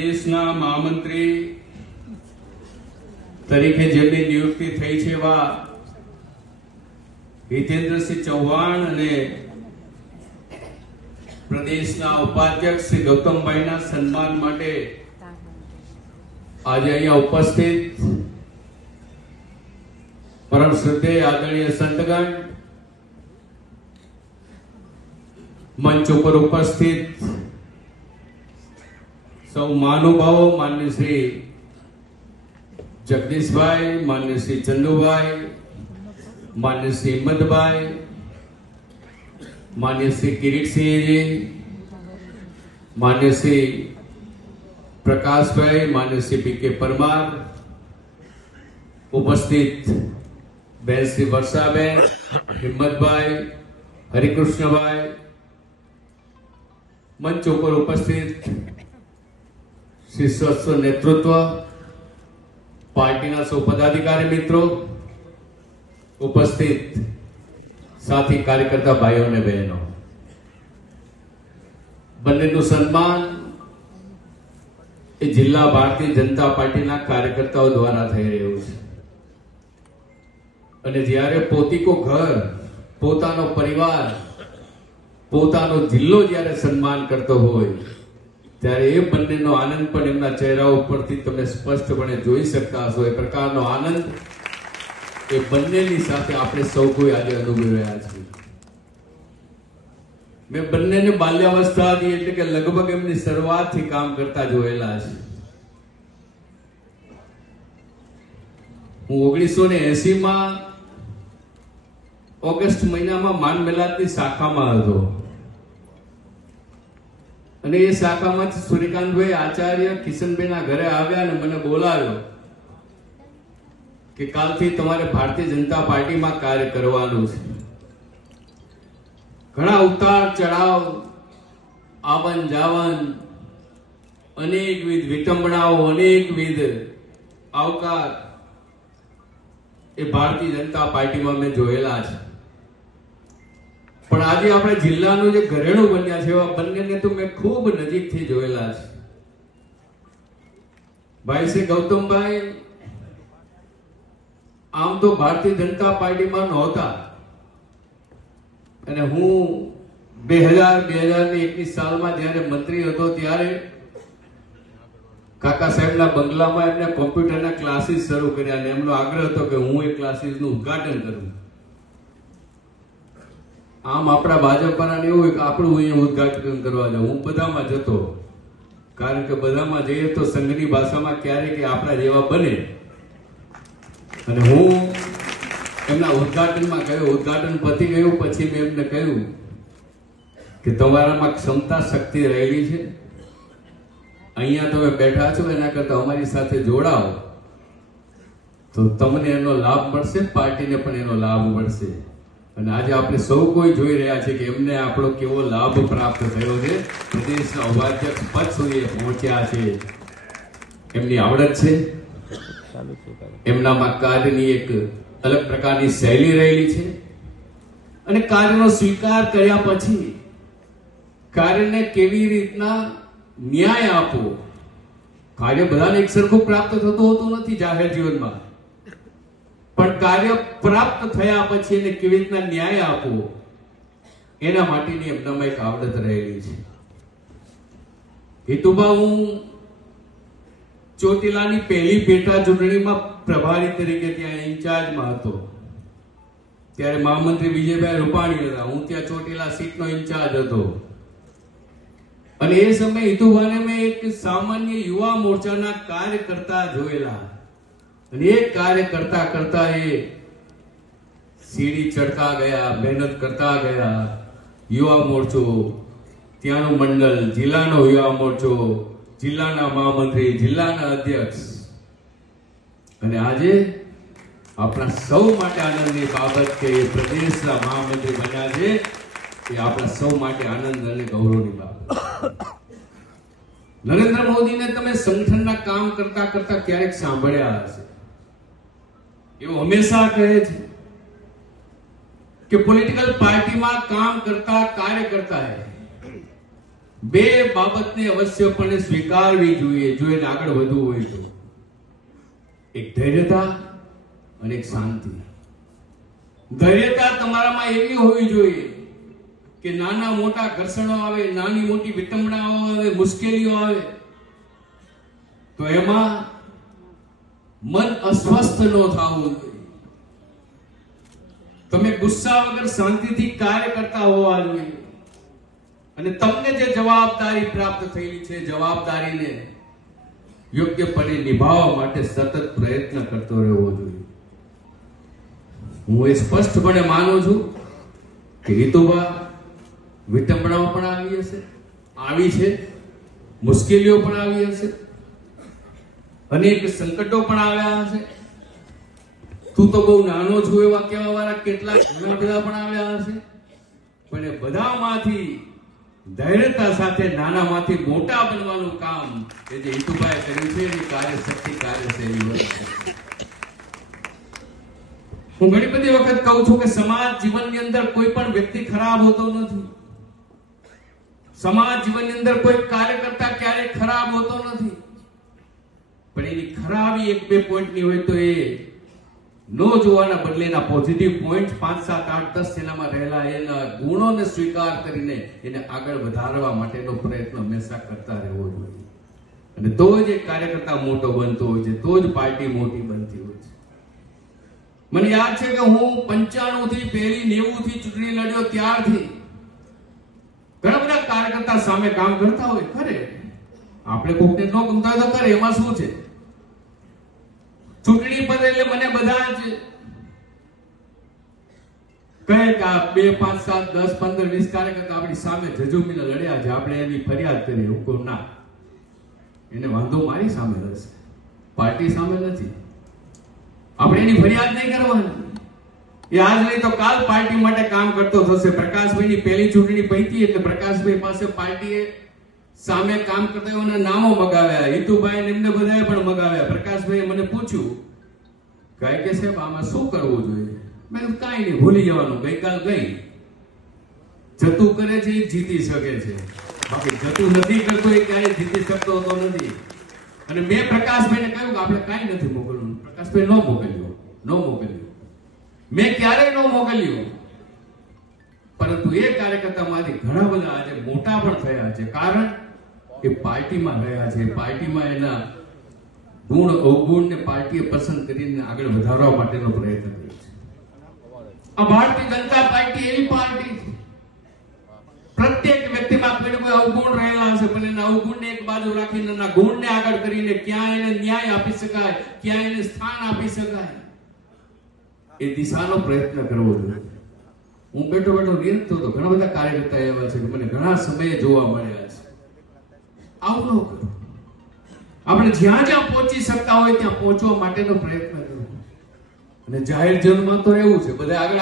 પ્રદેશના મહામંત્રી તરીકે જેમની નિયુક્તિ થઈ છે એવા હિતેન્દ્રસિંહ ચૌહાણ અને પ્રદેશના ઉપાધ્યક્ષ શ્રી ગૌતમભાઈના સન્માન માટે આજે અહીંયા ઉપસ્થિત પરમ શ્રદ્ધે આદરણીય સંતગણ મંચ ઉપર ઉપસ્થિત સૌ મહાનુભાવો માન્ય શ્રી જગદીશભાઈ માન્ય શ્રી ચંદુભાઈ માન્ય શ્રી હિંમતભાઈ માન્ય શ્રી કિરીટસિંહજી માન્ય શ્રી પ્રકાશભાઈ માન્ય શ્રી પી કે પરમાર ઉપસ્થિત બેન શ્રી વર્ષાબેન હિંમતભાઈ હરિકૃષ્ણભાઈ મંચ ઉપર ઉપસ્થિત શિષ્યસ્વ નેતૃત્વ, પાર્ટીના સૌ પદાધિકારી મિત્રો, ઉપસ્થિત સાથી કાર્યકર્તા ભાઈઓ અને બહેનો. બંનેનું સન્માન એ જિલ્લા ભારતીય જનતા પાર્ટીના કાર્યકર્તાઓ દ્વારા થઈ રહ્યું છે. અને જ્યારે પોતીકો ઘર, પોતાનો પરિવાર, પોતાનો જિલ્લો જ્યારે સન્માન કરતો હોય ત્યારે એ બંનેનો આનંદ પણ એમના ચહેરા ઉપરથી તમે સ્પષ્ટપણે જોઈ શકતા હશો. એ પ્રકારનો આનંદ એ બંનેની સાથે આપણે સૌ કોઈ આજે અનુભવી રહ્યા છીએ. મેં બંનેને બાલ્યાવસ્થાથી એટલે કે લગભગ એમની શરૂઆતથી કામ કરતા જોયેલા છે. હું ઓગણીસો ને એસીમાં ઓગસ્ટ મહિનામાં માન મેલાતની શાખામાં હતો. અને એ શાખામાંથી સૂર્યકાંતભાઈ આચાર્ય કિશનભાઈના ઘરે આવ્યા અને મને બોલાવ્યો કે કાલથી તમારે ભારતીય જનતા પાર્ટીમાં કાર્ય કરવાનું છે. ઘણા ઉતાર ચઢાવ આવન જાવન અનેકવિધ વિટંબણાઓ, અનેકવિધ આવકાર એ ભારતીય જનતા પાર્ટીમાં મેં જોયેલા છે. પણ આજે આપણે જિલ્લાનું જે ઘરેણું બન્યા છે, એવા બંનેને તો મેં ખૂબ નજીકથી જોયેલા છે. ભાઈ શ્રી ગૌતમભાઈ, આમ તો ભારતીય જનતા પાર્ટીમાં નહોતા. અને હું બે હજાર બે હજાર ને એકવીસ સાલમાં જ્યારે મંત્રી હતો ત્યારે કાકા સાહેબના બંગલામાં એમને કોમ્પ્યુટરના ક્લાસીસ શરૂ કર્યા અને એમનો આગ્રહ હતો કે હું એ ક્લાસીસનું ઉદ્ઘાટન કરું. આમ આપણા ભાજપવાળાને એવું હોય કે આપણું અહીંયા ઉદઘાટન કરવા જાઉં હું બધામાં જતો. કારણ કે બધામાં જઈએ તો સંઘની ભાષામાં ક્યારેક આપણા જેવા બને. અને હું એમના ઉદ્ઘાટનમાં ગયો. ઉદ્ઘાટન પતી ગયું, પછી મેં એમને કહ્યું કે તમારામાં ક્ષમતા, શક્તિ રહેલી છે. અહીંયા તમે બેઠા છો, એના કરતા અમારી સાથે જોડાઓ. તો તમને એનો લાભ મળશે, પાર્ટીને પણ એનો લાભ મળશે. અને આજે આપણે સૌ કોઈ જોઈ રહ્યા છે કે એમને આપણો કેવો લાભ પ્રાપ્ત થયો છે. પ્રદેશના ઉપાધ્યક્ષ પદ સુધી પહોંચ્યા છે. એમની આવડત છે. એમનામાં કાર્યની એક અલગ પ્રકારની શૈલી રહેલી છે. અને કાર્યનો સ્વીકાર કર્યા પછી કાર્યને કેવી રીતના ન્યાય આપવો? કાર્ય બધાને એક સરખું પ્રાપ્ત થતું હોતું નથી જાહેર જીવનમાં. પણ કાર્ય પ્રાપ્ત થયા પછી એને કેવી રીતના ન્યાય આપવો? એના માટેની એમનામાં એક આવડત રહેલી છે. હેતુભા હું ચોટીલાની પહેલી પેટા ચૂંટણીમાં પ્રભારી તરીકે ત્યાં ઇન્ચાર્જમાં હતો. ત્યારે મહામંત્રી વિજયભાઈ રૂપાણી હતા. હું ત્યાં ચોટીલા સીટનો ઇન્ચાર્જ હતો. અને એ સમયે હિતુભાને મેં એક સામાન્ય યુવા મોરચાના કાર્યકર્તા જોયેલા. અને એ કાર્ય કરતા કરતા એ સીડી ચડતા ગયા, મહેનત કરતા ગયા. યુવા મોરચો, ત્યાંનું મંડળ, જિલ્લાનો યુવા મોરચો, જિલ્લાના મહામંત્રી, જિલ્લાના અધ્યક્ષ. અને આજે આપણા સૌ માટે આનંદની બાબત કે પ્રદેશના મહામંત્રી બન્યા છે એ આપણા સૌ માટે આનંદ અને ગૌરવની બાબત. નરેન્દ્ર મોદીને તમે સંગઠનના કામ કરતા કરતા ક્યારેક સાંભળ્યા હશે. એવું હંમેશા કહે છે કે પોલિટિકલ પાર્ટીમાં કામ કરતા, કાર્ય કરતા બે બાબતને અવશ્યપણે સ્વીકારવી જોઈએ, જો એને આગળ વધવું હોય તો. એક ધૈર્યતા અને એક શાંતિ. ધૈર્યતા તમારામાં એવી હોવી જોઈએ કે નાના મોટા ઘર્ષણો આવે, નાની મોટી વિતંબણાઓ આવે, મુશ્કેલીઓ આવે, તો એમાં મન અસ્વસ્થ ન થવું જોઈએ. તમે ગુસ્સા વગર શાંતિથી કાર્ય કરતા હોવા જોઈએ. અને તમને જે જવાબદારી પ્રાપ્ત થયેલી છે, જવાબદારીને યોગ્યપણે નિભાવવા માટે સતત પ્રયત્ન કરતો રહેવો જોઈએ. હું એ સ્પષ્ટપણે માનું છું કે હિતુબા વિટંબણાઓ પણ આવી હશે, આવી છે, મુશ્કેલીઓ પણ આવી હશે. અનેક સંકટો પણ આવ્યા હશે. તું તો બહુ નાનો છું એવા કહેવા વાળા કેટલા ઘણા બધા પણ આવ્યા હશે. પણ એ બધામાંથી ધૈર્યતા સાથે નાનામાંથી મોટા બનવાનું કામ એ જે હિતુભાઈ કર્યું છે, એની કાર્યશક્તિ કાર્યશૈલી છે. હું ઘણી બધી વખત કહું છું કે સમાજ જીવનની અંદર કોઈ પણ વ્યક્તિ ખરાબ હોતો નથી. સમાજ જીવનની અંદર કોઈ કાર્યકર્તા ક્યારેય ખરાબ હોતો નથી પણ એની ખરાબી એક બે પોઈન્ટની હોય તો એ નો જોવાના બદલે પોઝિટિવ પોઈન્ટ પાંચ, સાત, આઠ, દસ એનામાં રહેલા એના ગુણોને સ્વીકાર કરીને એને આગળ વધારવા માટેનો પ્રયત્ન હંમેશા કરતા રહેવો જોઈએ. અને તો જ એક કાર્યકર્તા મોટો બનતો હોય છે, તો જ પાર્ટી મોટી બનતી હોય છે. મને યાદ છે કે હું પંચાણું થી પહેલી નેવું થી ચૂંટણી લડ્યો ત્યારથી. ઘણા બધા કાર્યકર્તા સામે કામ કરતા હોય, ખરે. આપણે કોકને ન ગમતા તો કરે એમાં શું છે? એટલે મને બધા જ બે, પાંચ, સાત, દસ, પંદર, વીસ કાર્યકર્તા આપણી સામે જજુમીને લડ્યા છે. આપણે એની ફરિયાદ કરી. હું ના. એને વાંધો મારી સામે રહેશે. પાર્ટી સામે નથી. આપણે એની ફરિયાદ નહીં કરવાની. એ આજ નહીં તો કાલ પાર્ટી માટે કામ કરતો થશે. પ્રકાશભાઈની પહેલી ચૂંટણી પૈકી એટલે પ્રકાશભાઈ પાસે પાર્ટીએ સામે કામ કરતા એઓના નામો મગાવ્યા. હિતુભાઈ ને એમને બધાએ પણ મગાવ્યા. પ્રકાશભાઈએ મને પૂછ્યું કહે કે, સાહેબ, આમાં શું કરવું જોઈએ? મેં કાંઈ નહીં, ભૂલી જવાનું. ગઈકાલ ગઈ. જતું કરે છે એ જીતી શકે છે. બાકી જતું નથી કરતો એ ક્યારેય જીતી શકતો હોતો નથી. અને મેં પ્રકાશભાઈને કહ્યું કે, આપણે કાંઈ નથી મોકલવું પ્રકાશભાઈ ન મોકલ્યો. ન મોકલ્યો. મેં ક્યારેય ન મોકલ્યું. પરંતુ એ કાર્યકર્તામાંથી ઘણા બધા આજે મોટા પણ થયા છે. કારણ કે પાર્ટીમાં રહ્યા છે. પાર્ટીમાં એના ગુણ અવગુણ ને પાર્ટીએ પસંદ કરીને આગળ વધારવા માટેનો પ્રયત્ન કર્યો છે. આ ભારતીય જનતા પાર્ટી એવી પાર્ટી છે. પ્રત્યેક વ્યક્તિમાં કોઈ કોઈ અવગુણ રહેલા હશે, પણ એના અવગુણને એક બાજુ રાખીને એના ગુણને આગળ કરીને ક્યાં એને ન્યાય આપી શકાય, ક્યાં એને સ્થાન આપી શકાય, એ દિશાનો પ્રયત્ન કરવો જોઈએ. હું બેઠો બેઠો નિયંતો તો ઘણા બધા કાર્યકર્તા એવા છે કે મને ઘણા સમયે જોવા મળ્યા છે. આવું ન કરો. આપણે જ્યાં જ્યાં પહોંચી શકતા હોય ત્યાં પહોંચવા માટેનો પ્રયત્ન કરવો. અને જાહેર જનમાં તો રહેવું છે. બધા આગળ